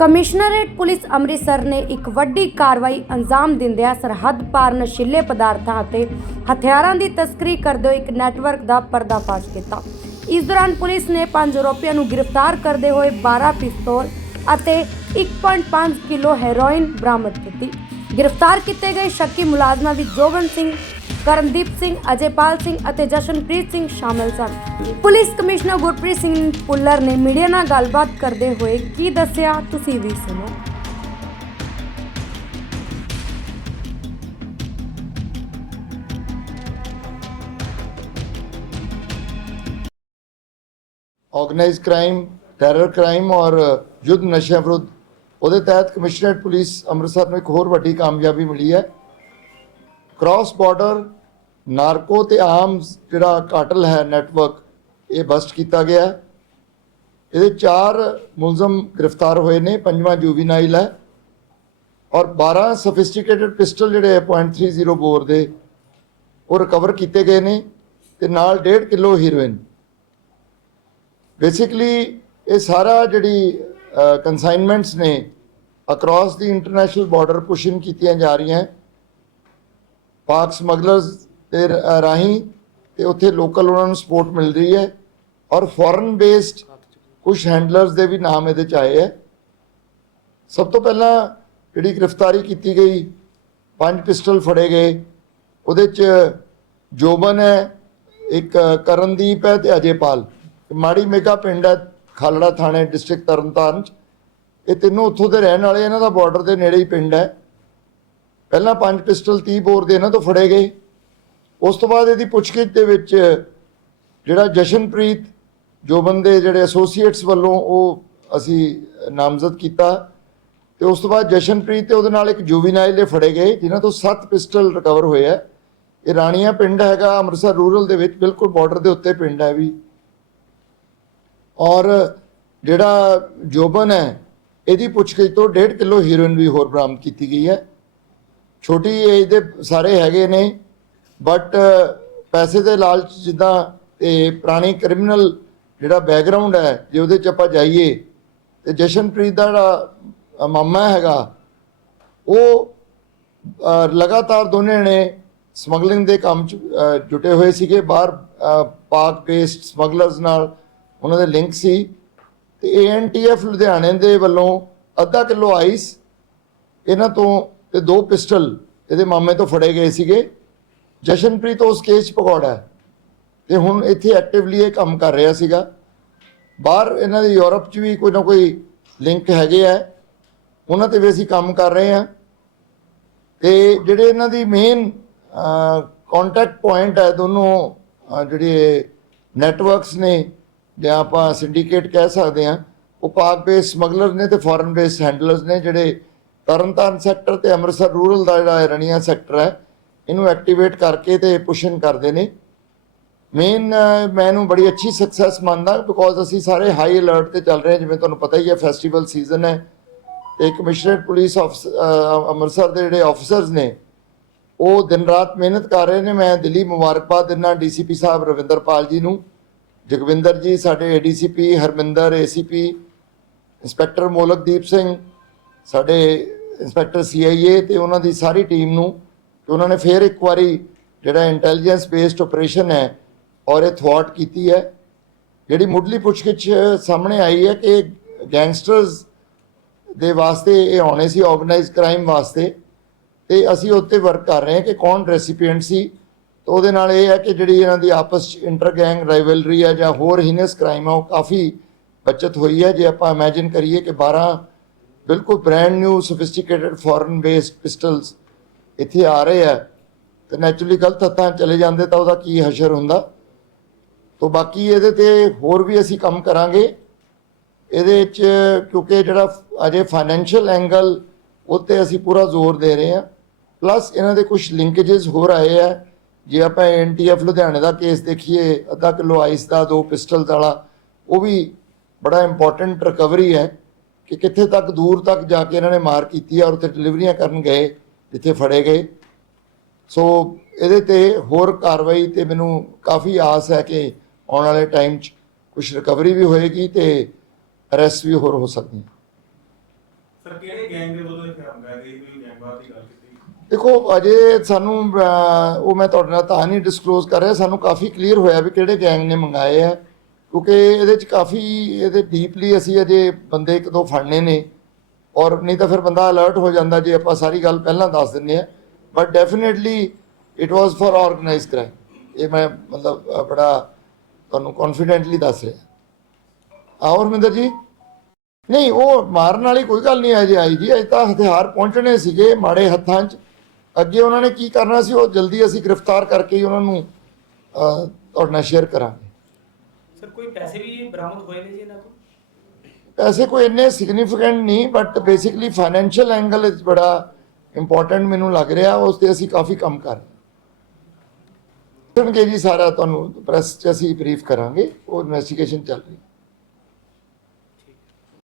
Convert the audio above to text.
Commissionerate police Amritsar ਨੇ ਇੱਕ ਵੱਡੀ ਕਾਰਵਾਈ ਅੰਜਾਮ ਦਿੰਦਿਆਂ ਸਰਹੱਦ ਪਾਰ ਨਸ਼ੀਲੇ ਪਦਾਰਥਾਂ ਅਤੇ ਹਥਿਆਰਾਂ ਦੀ ਤਸਕਰੀ ਕਰਦੇ ਹੋਏ ਇੱਕ ਨੈਟਵਰਕ ਦਾ ਪਰਦਾਫਾਸ਼ ਕੀਤਾ। ਇਸ ਦੌਰਾਨ ਪੁਲਿਸ ਨੇ ਪੰਜ ਆਰੋਪੀਆਂ ਨੂੰ ਗ੍ਰਿਫਤਾਰ ਕਰਦੇ ਹੋਏ 12 ਪਿਸਤੌਲ ਅਤੇ 1.5 ਕਿਲੋ ਹੈਰੋਇਨ ਬਰਾਮਦ ਕੀਤੀ। ਗ੍ਰਿਫਤਾਰ ਕੀਤੇ ਗਏ ਸ਼ੱਕੀ ਮੁਲਾਜ਼ਮਾਂ ਵਿੱਚ ਜੋਬਨ ਸਿੰਘ ਕਰਮਦੀਪ ਸਿੰਘ, ਅਜੇਪਾਲ ਸਿੰਘ ਅਤੇ ਜਸ਼ਨਪ੍ਰੀਤ ਸਿੰਘ ਸ਼ਾਮਲ ਸਨ। ਪੁਲਿਸ ਕਮਿਸ਼ਨਰ ਗੁਰਪ੍ਰੀਤ ਸਿੰਘ ਪੁੱਲਰ ਨੇ ਮੀਡੀਆ ਨਾਲ ਗੱਲਬਾਤ ਕਰਦੇ ਹੋਏ ਕੀ ਦੱਸਿਆ, ਤੁਸੀਂ ਵੀ ਸੁਣੋ। ਆਰਗੇਨਾਈਜ਼ ਕ੍ਰਾਈਮ ਟੈਰਰ ਕ੍ਰਾਈਮ ਔਰ ਯੁੱਧ ਨਸ਼ਿਆਂ ਵਿਰੁੱਧ। ਉਹਦੇ ਤਹਿਤ ਕਮਿਸ਼ਨਰੇਟ ਪੁਲਿਸ ਅੰਮ੍ਰਿਤਸਰ ਨੂੰ ਇੱਕ ਹੋਰ ਵੱਡੀ ਕਾਮਯਾਬੀ ਮਿਲੀ ਹੈ। ਕ੍ਰਾਸ ਬਾਰਡਰ ਨਾਰਕੋ ਤੇ ਆਰਮਸ ਜਿਹੜਾ ਕਾਟਲ ਹੈ ਨੈਟਵਰਕ ਇਹ ਬਸਟ ਕੀਤਾ ਗਿਆ ਇਹਦੇ ਚਾਰ ਮੁਲਜ਼ਮ ਗ੍ਰਿਫਤਾਰ ਹੋਏ ਨੇ, ਪੰਜਵਾਂ ਜੂਵੀਨਾਈਲ ਹੈ ਔਰ 12 ਸਫਿਸਟੀਕੇਟਡ ਪਿਸਟਲ ਜਿਹੜੇ ਹੈ .30 ਬੋਰ ਦੇ, ਉਹ ਰਿਕਵਰ ਕੀਤੇ ਗਏ ਨੇ ਤੇ ਨਾਲ 1.5 ਕਿਲੋ ਹੀਰੋਇਨ ਬੇਸਿਕਲੀ ਇਹ ਸਾਰਾ ਜਿਹੜੀ ਕਨਸਾਈਨਮੈਂਟਸ ਨੇ across the international border pushing ਕੀਤੀਆਂ ਜਾ ਰਹੀਆਂ। ਪਾਕ ਸਮਗਲਰਸ ਦੇ ਰਾਹੀਂ ਤੇ ਉੱਥੇ ਲੋਕਲ ਉਹਨਾਂ ਨੂੰ ਸਪੋਰਟ ਮਿਲ ਰਹੀ ਹੈ ਔਰ ਫੋਰਨ ਬੇਸਡ ਕੁਝ ਹੈਂਡਲਰਸ ਦੇ ਵੀ ਨਾਮ ਇਹਦੇ ਚ ਆਏ ਹੈ। ਸਭ ਤੋਂ ਪਹਿਲਾਂ ਜਿਹੜੀ ਗ੍ਰਿਫਤਾਰੀ ਕੀਤੀ ਗਈ, ਪੰਜ ਪਿਸਟਲ ਫੜੇ ਗਏ, ਉਹਦੇ ਚ ਜੋਬਨ ਹੈ, ਇੱਕ ਕਰਨਦੀਪ ਹੈ ਤੇ ਅਜੇਪਾਲ। ਮਾੜੀ ਮੇਗਾ ਪਿੰਡ ਹੈ, ਖਾਲੜਾ ਥਾਣੇ, ਡਿਸਟ੍ਰਿਕਟ ਤਰਨਤਾਰਨ ਚ। ਇਹ ਤਿੰਨੋਂ ਉੱਥੋਂ ਦੇ ਰਹਿਣ ਵਾਲੇ, ਇਹਨਾਂ ਦਾ ਬਾਰਡਰ ਦੇ ਨੇੜੇ ਹੀ ਪਿੰਡ ਹੈ। ਪਹਿਲਾਂ ਪੰਜ ਪਿਸਟਲ 30 ਬੋਰ ਦੇ ਇਹਨਾਂ ਤੋਂ ਫੜੇ ਗਏ। ਉਸ ਤੋਂ ਬਾਅਦ ਇਹਦੀ ਪੁੱਛਗਿੱਛ ਦੇ ਵਿੱਚ ਜਿਹੜਾ ਜਸ਼ਨਪ੍ਰੀਤ ਜੋ ਬੰਦੇ ਜਿਹੜੇ ਐਸੋਸੀਏਟਸ ਵੱਲੋਂ ਉਹ ਅਸੀਂ ਨਾਮਜ਼ਦ ਕੀਤਾ ਤੇ ਉਸ ਤੋਂ ਬਾਅਦ ਜਸ਼ਨਪ੍ਰੀਤ ਤੇ ਉਹਦੇ ਨਾਲ ਇੱਕ ਜੁਵੀਨਾਈਲ ਇਹ ਫੜੇ ਗਏ, ਜਿਨ੍ਹਾਂ ਤੋਂ 7 ਪਿਸਟਲ ਰਿਕਵਰ ਹੋਏ ਆ। ਇਹ ਰਾਣੀਆਂ ਪਿੰਡ ਹੈਗਾ, ਅੰਮ੍ਰਿਤਸਰ ਰੂਰਲ ਦੇ ਵਿੱਚ, ਬਿਲਕੁਲ ਬਾਰਡਰ ਦੇ ਉੱਤੇ ਪਿੰਡ ਹੈ ਵੀ। ਔਰ ਜਿਹੜਾ ਜੋਬਨ ਹੈ, ਇਹਦੀ ਪੁੱਛਗਿੱਛ ਤੋਂ 1.5 ਕਿਲੋ ਹੀਰੋਇਨ ਵੀ ਹੋਰ ਬਰਾਮਦ ਕੀਤੀ ਗਈ ਹੈ। ਛੋਟੀ ਏਜ ਦੇ ਸਾਰੇ ਹੈਗੇ ਨੇ ਬਟ ਪੈਸੇ ਦੇ ਲਾਲਚ ਜਿੱਦਾਂ ਇਹ ਪੁਰਾਣੀ ਕ੍ਰਿਮੀਨਲ ਜਿਹੜਾ ਬੈਕਗ੍ਰਾਉਂਡ ਹੈ, ਜੇ ਉਹਦੇ ਚ ਆਪਾਂ ਜਾਈਏ, ਤੇ ਜਸ਼ਨਪ੍ਰੀਤ ਦਾ ਜਿਹੜਾ ਮਾਮਾ ਹੈਗਾ, ਉਹ ਲਗਾਤਾਰ ਦੋਨੇ ਨੇ ਸਮਗਲਿੰਗ ਦੇ ਕੰਮ ਚ ਜੁਟੇ ਹੋਏ ਸੀਗੇ, ਬਾਹਰ ਪਾਕ ਬੇਸਡ ਸਮਗਲਰਸ ਨਾਲ ਉਹਨਾਂ ਦੇ ਲਿੰਕ ਸੀ, ਤੇ ਏਐਨਟੀਐਫ ਲੁਧਿਆਣੇ ਦੇ ਵੱਲੋਂ ਅੱਧਾ ਕਿਲੋ ਆਈਸ ਇਹਨਾਂ ਤੋਂ ਤੇ ਦੋ ਪਿਸਟਲ ਇਹਦੇ ਮਾਮੇ ਤੋਂ ਫੜੇ ਗਏ ਸੀਗੇ। ਜਸ਼ਨਪ੍ਰੀਤ ਉਸ ਕੇਸ 'ਚ ਪਕੌੜਾ ਹੈ। ਤੇ ਹੁਣ ਇੱਥੇ ਐਕਟਿਵਲੀ ਇਹ ਕੰਮ ਕਰ ਰਿਹਾ ਸੀਗਾ। ਬਾਹਰ ਇਹਨਾਂ ਦੇ ਯੂਰਪ 'ਚ ਵੀ ਕੋਈ ਨਾ ਕੋਈ ਲਿੰਕ ਹੈਗੇ ਆ। ਉਹਨਾਂ ਤੇ ਵੀ ਅਸੀਂ ਕੰਮ ਕਰ ਰਹੇ ਹਾਂ। ਤੇ ਜਿਹੜੇ ਇਹਨਾਂ ਦੀ ਮੇਨ ਕੰਟੈਕਟ ਪੁਆਇੰਟ ਹੈ ਦੋਨੋਂ ਅਹ, ਜਿਹੜੇ ਨੈਟਵਰਕਸ ਨੇ ਜਾਂ ਆਪਾਂ ਸਿੰਡੀਕੇਟ ਕਹਿ ਸਕਦੇ ਹਾਂ ਉਹ ਪਾਕ ਬੇਸ ਸਮਗਲਰ ਨੇ ਤੇ ਫੋਰਨ ਬੇਸ ਹੈਂਡਲਰਸ ਨੇ ਜਿਹੜੇ ਤਰਨਤਾਰਨ ਸੈਕਟਰ ਤੇ ਅੰਮ੍ਰਿਤਸਰ ਰੂਰਲ ਦਾ ਜਿਹੜਾ ਰਣੀਆ ਸੈਕਟਰ ਹੈ, ਇਹਨੂੰ ਐਕਟੀਵੇਟ ਕਰਕੇ ਤੇ ਪੁਸ਼ਨ ਕਰਦੇ ਨੇ। ਮੇਨ ਮੈਨੂੰ ਬੜੀ ਅੱਛੀ ਸਕਸੈਸ ਮੰਨਦਾ ਬਿਕੋਜ਼ ਅਸੀਂ ਸਾਰੇ ਹਾਈ ਅਲਰਟ ਤੇ ਚੱਲ ਰਹੇ ਹਾਂ, ਜਿਵੇਂ ਤੁਹਾਨੂੰ ਪਤਾ ਹੀ ਹੈ ਫੈਸਟੀਵਲ ਸੀਜ਼ਨ ਹੈ। ਤੇ ਕਮਿਸ਼ਨਰੇਟ ਪੁਲਿਸ ਆਫ ਅੰਮ੍ਰਿਤਸਰ ਦੇ ਜਿਹੜੇ ਆਫੀਸਰਸ ਨੇ, ਉਹ ਦਿਨ ਰਾਤ ਮਿਹਨਤ ਕਰ ਰਹੇ ਨੇ। ਮੈਂ ਦਿੱਲੀ ਮੁਬਾਰਕਬਾਦ ਦਿੰਦਾ ਡੀਸੀਪੀ ਸਾਹਿਬ ਰਵਿੰਦਰਪਾਲ ਜੀ ਨੂੰ। ਜਗਵਿੰਦਰ ਜੀ, ਸਾਡੇ ADCP Harminder ACP inspector Malakdeep Singh, ਸਾਡੇ ਇੰਸਪੈਕਟਰ ਸੀਆਈਏ ਤੇ ਉਹਨਾਂ ਦੀ ਸਾਰੀ ਟੀਮ ਨੂੰ ਕਿ ਉਹਨਾਂ ਨੇ ਫੇਰ ਇੱਕ ਵਾਰੀ ਜਿਹੜਾ ਇੰਟੈਲੀਜੈਂਸ ਬੇਸਡ ਆਪਰੇਸ਼ਨ ਹੈ, ਔਰ ਇਹ ਥਵਾਟ ਕੀਤੀ ਹੈ। ਜਿਹੜੀ ਮੁੱਢਲੀ ਪੁੱਛਗਿੱਛ ਸਾਹਮਣੇ ਆਈ ਹੈ ਕਿ ਗੈਂਗਸਟਰਸ ਦੇ ਵਾਸਤੇ ਇਹ ਆਉਣੇ ਸੀ ਆਰਗੇਨਾਈਜ਼ ਕ੍ਰਾਈਮ ਵਾਸਤੇ। ਤੇ ਅਸੀਂ ਉੱਤੇ ਵਰਕ ਕਰ ਰਹੇ ਹਾਂ ਕਿ ਕੌਣ ਰੈਸੀਪੀਐਂਟ ਸੀ। ਤਾਂ ਉਹਦੇ ਨਾਲ ਇਹ ਹੈ ਕਿ ਜਿਹੜੀ ਇਹਨਾਂ ਦੀ ਆਪਸ ਚ ਇੰਟਰ ਗੈਂਗ ਰਾਈਵਲਰੀ ਹੈ ਜਾਂ ਹੋਰ ਹੀਨਸ ਕ੍ਰਾਈਮ ਆ, ਉਹ ਕਾਫੀ ਬਚਤ ਹੋਈ ਹੈ। ਜੇ ਆਪਾਂ ਇਮੇਜਿਨ ਕਰੀਏ ਕਿ 12 ਬਿਲਕੁਲ brand new sophisticated foreign based pistols ਇੱਥੇ ਆ ਰਹੇ ਆ। ਤੇ ਨੈਚੁਰਲੀ ਗਲਤ ਹੱਥਾਂ ਚਲੇ ਜਾਂਦੇ ਤਾਂ ਉਹਦਾ ਕੀ ਹਸ਼ਰ ਹੁੰਦਾ। ਤੋਂ ਬਾਕੀ ਇਹਦੇ ਤੇ ਹੋਰ ਵੀ ਅਸੀਂ ਕੰਮ ਕਰਾਂਗੇ। ਇਹਦੇ 'ਚ ਕਿਉਂਕਿ ਜਿਹੜਾ ਅਜੇ ਫਾਈਨੈਂਸ਼ੀਅਲ ਐਂਗਲ ਉੱਤੇ ਅਸੀਂ ਪੂਰਾ ਜ਼ੋਰ ਦੇ ਰਹੇ ਹਾਂ। ਪਲੱਸ ਇਹਨਾਂ ਦੇ ਕੁਝ ਲਿੰਕੇजेस ਹੋਰ ਆਏ ਆ। ਜੇ ਆਪਾਂ ਐਨਟੀਐਫ ਲੁਧਿਆਣੇ ਦਾ ਕੇਸ ਦੇਖੀਏ, ਅੱਧਾ ਕਿਲੋ ਆਈਸ ਦਾ, ਦੋ ਪਿਸਟਲ ਵਾਲਾ, ਉਹ ਵੀ ਬੜਾ ਇੰਪੋਰਟੈਂਟ ਰਿਕਵਰੀ ਹੈ। ਕਿ ਕਿੱਥੇ ਤੱਕ ਦੂਰ ਤੱਕ ਜਾ ਕੇ ਇਹਨਾਂ ਨੇ ਮਾਰ ਕੀਤੀ ਔਰ ਉੱਥੇ ਡਿਲੀਵਰੀਆਂ ਕਰਨ ਗਏ ਜਿੱਥੇ ਫੜੇ ਗਏ। ਸੋ ਇਹਦੇ ਤੇ ਹੋਰ ਕਾਰਵਾਈ ਤੇ ਮੈਨੂੰ ਕਾਫੀ ਆਸ ਹੈ ਕਿ ਆਉਣ ਵਾਲੇ ਟਾਈਮ 'ਚ ਕੁਝ ਰਿਕਵਰੀ ਵੀ ਹੋਏਗੀ ਤੇ ਅਰੈਸਟ ਵੀ ਹੋਰ ਹੋ ਸਕਦੀ। ਹੈ ਸਰ ਕਿਹੜੇ ਗੈਂਗ ਦੇ ਵੱਲੋਂ ਇਹ ਹਥਿਆਰ ਮੰਗਾਏ ਗਏ ਕੋਈ ਗੈਂਗਵਾਰ ਦੀ ਗੱਲ ਕੀਤੀ? ਦੇਖੋ ਅਜੇ ਸਾਨੂੰ ਉਹ ਮੈਂ ਤੁਹਾਡੇ ਨਾਲ ਤਾਂ ਨਹੀਂ ਡਿਸਕਲੋਜ਼ ਕਰ ਰਿਹਾ। ਸਾਨੂੰ ਕਾਫੀ ਕਲੀਅਰ ਹੋਇਆ ਵੀ ਕਿਹੜੇ ਗੈਂਗ ਨੇ ਮੰਗਾਏ ਆ। ਕਿਉਂਕਿ ਇਹਦੇ ਚ ਕਾਫੀ, ਇਹਦੇ ਡੀਪਲੀ ਅਸੀਂ ਅਜੇ ਬੰਦੇ ਇੱਕ ਦੋ ਫੜਨੇ ਨੇ ਔਰ ਨਹੀਂ ਤਾਂ ਫਿਰ ਬੰਦਾ ਅਲਰਟ ਹੋ ਜਾਂਦਾ ਜੇ ਆਪਾਂ ਸਾਰੀ ਗੱਲ ਪਹਿਲਾਂ ਦੱਸ ਦਿੰਨੇ ਆ। But definitely it was for organize crime ਇਹ ਮੈਂ ਮਤਲਬ ਬੜਾ ਤੁਹਾਨੂੰ ਕੌਨਫੀਡੈਂਟਲੀ ਦੱਸ ਰਿਹਾ। ਆਹ ਹਰਮਿੰਦਰ ਜੀ। ਨਹੀਂ, ਉਹ ਮਾਰਨ ਵਾਲੀ ਕੋਈ ਗੱਲ ਨਹੀਂ ਹੈ ਅਜੇ ਆਈ ਜੀ। ਅਜੇ ਤਾਂ ਹਥਿਆਰ ਪਹੁੰਚਣੇ ਸੀਗੇ ਮਾੜੇ ਹੱਥਾਂ 'ਚ। ਅੱਗੇ ਉਹਨਾਂ ਨੇ ਕੀ ਕਰਨਾ ਸੀ, ਉਹ ਜਲਦੀ ਅਸੀਂ ਗ੍ਰਿਫਤਾਰ ਕਰਕੇ ਹੀ ਉਹਨਾਂ ਨੂੰ ਤੁਹਾਡੇ ਨਾਲ ਸ਼ੇਅਰ ਕਰਾਂਗੇ। ਸਰ, ਕੋਈ ਪੈਸੇ ਵੀ ਬਰਾਮਦ ਹੋਏ ਨੇ ਜੀ ਇਹਨਾਂ ਤੋਂ ਪੈਸੇ ਕੋਈ ਇੰਨੇ ਸਿਗਨੀਫੀਕੈਂਟ ਨਹੀਂ ਬਟ ਬੇਸਿਕਲੀ ਫਾਈਨੈਂਸ਼ੀਅਲ ਐਂਗਲ ਇਸ ਬੜਾ ਇੰਪੋਰਟੈਂਟ ਮੈਨੂੰ ਲੱਗ ਰਿਹਾ, ਉਸ ਤੇ ਅਸੀਂ ਕਾਫੀ ਕੰਮ ਕਰ ਰਹੇ ਹਾਂ। ਜੀ ਸਾਰਾ ਤੁਹਾਨੂੰ ਪ੍ਰੈਸ 'ਚ ਅਸੀਂ ਬਰੀਫ ਕਰਾਂਗੇ, ਉਹ ਇਨਵੈਸਟੀਗੇਸ਼ਨ ਚੱਲ ਰਹੀ ਹੈ।